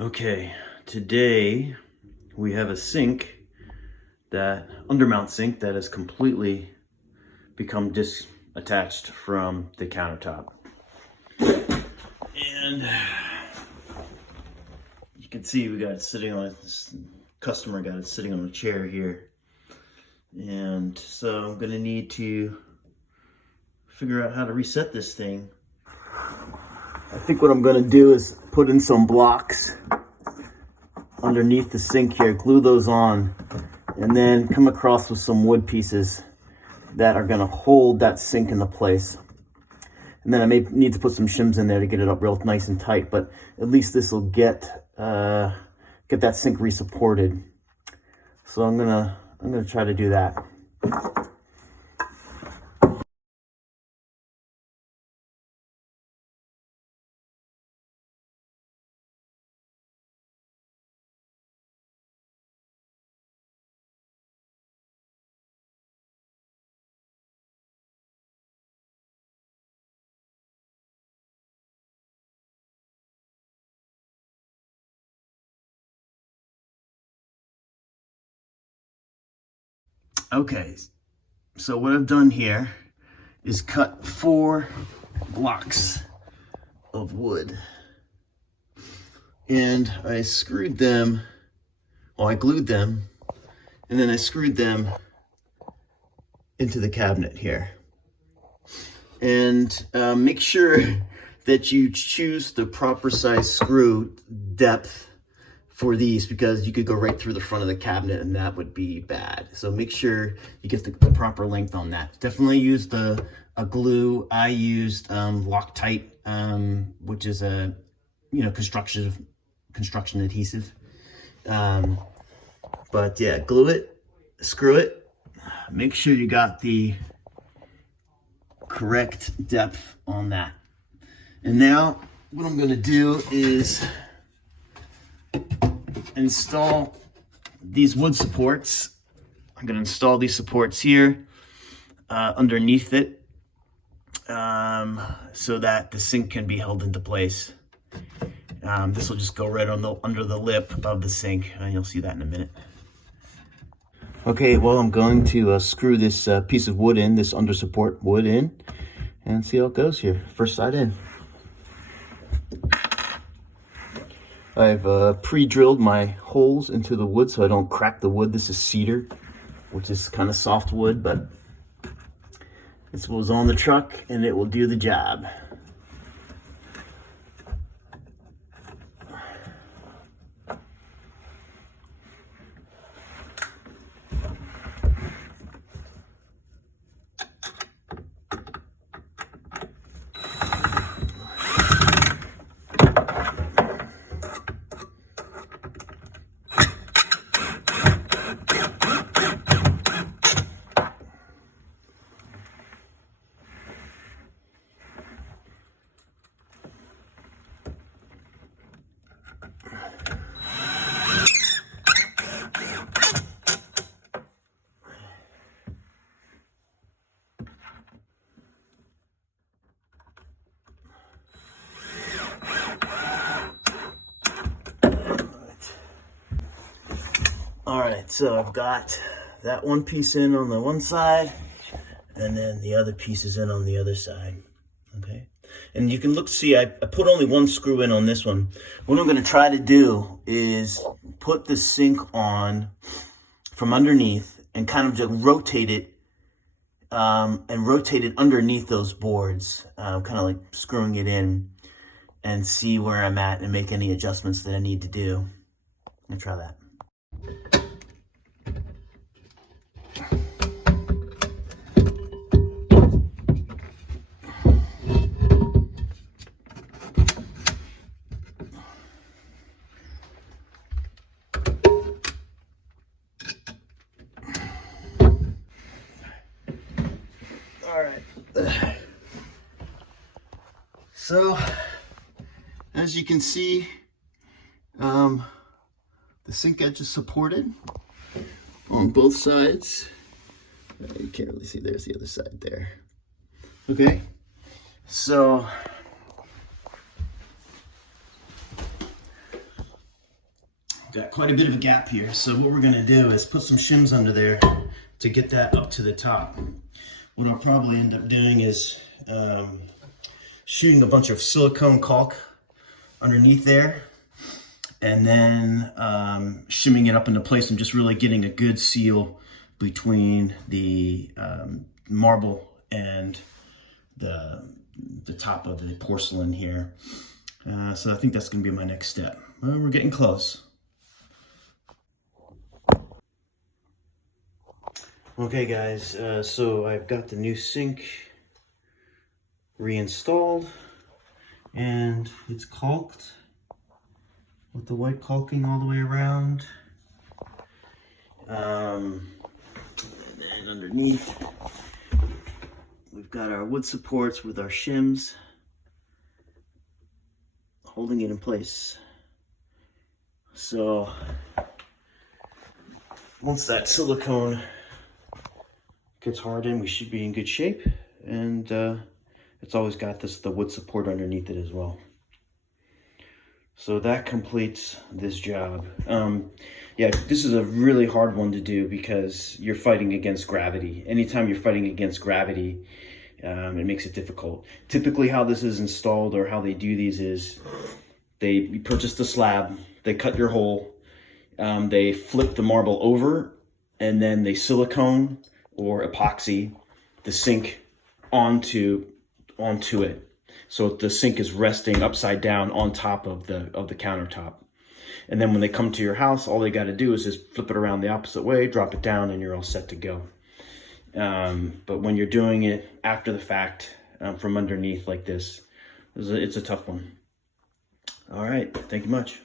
Okay, today we have a sink, that undermount sink, that has completely become disattached from the countertop. And you can see we got it sitting on this customer got it sitting on a chair here. And so I'm gonna need to figure out how to reset this thing. I think what I'm gonna do is put in some blocks underneath the sink here, glue those on, and then come across with some wood pieces that are gonna hold that sink into place. And then I may need to put some shims in there to get it up real nice and tight, but at least this will get that sink re-supported. So I'm gonna try to do that. Okay, so what I've done here is cut 4 blocks of wood, and I screwed them, well, I glued them, and then I screwed them into the cabinet here. And make sure that you choose the proper size screw depth for these, because you could go right through the front of the cabinet and that would be bad. So make sure you get the proper length on that. Definitely use a glue. I used Loctite, which is a construction adhesive. But yeah, glue it, screw it. Make sure you got the correct depth on that. And now what I'm gonna do is install these wood supports. I'm going to install these supports here underneath it, so that the sink can be held into place. This will just go right on under the lip of the sink, and you'll see that in a minute. Okay, well, I'm going to screw this piece of wood in, this under support wood in, and see how it goes here. First side in. I've pre-drilled my holes into the wood so I don't crack the wood. This is cedar, which is kind of soft wood, but this was on the truck and it will do the job. All right, so I've got that one piece in on the one side, and then the other piece is in on the other side, okay? And you can see I put only one screw in on this one. What I'm gonna try to do is put the sink on from underneath and kind of just rotate it, and rotate it underneath those boards, kind of like screwing it in, and see where I'm at and make any adjustments that I need to do. I'm gonna try that. All right. So, as you can see, the sink edge is supported on both sides. You can't really see, there's the other side there. Okay, so got quite a bit of a gap here. So what we're gonna do is put some shims under there to get that up to the top. What I'll probably end up doing is shooting a bunch of silicone caulk underneath there, and then shimming it up into place and just really getting a good seal between the marble and the top of the porcelain here. So I think that's gonna be my next step. Well, we're getting close. Okay guys, so I've got the new sink reinstalled, and it's caulked with the white caulking all the way around. And then underneath, we've got our wood supports with our shims holding it in place. So once that silicone gets hardened, we should be in good shape, and it's always got the wood support underneath it as well. So that completes this job. Yeah, this is a really hard one to do because you're fighting against gravity. Anytime you're fighting against gravity, it makes it difficult. Typically how this is installed, or how they do these, is you purchase the slab, they cut your hole, they flip the marble over, and then they silicone or epoxy the sink onto it. So the sink is resting upside down on top of the countertop. And then when they come to your house, all they got to do is just flip it around the opposite way, drop it down, and you're all set to go. But when you're doing it after the fact, from underneath like this, it's a tough one. All right, thank you much.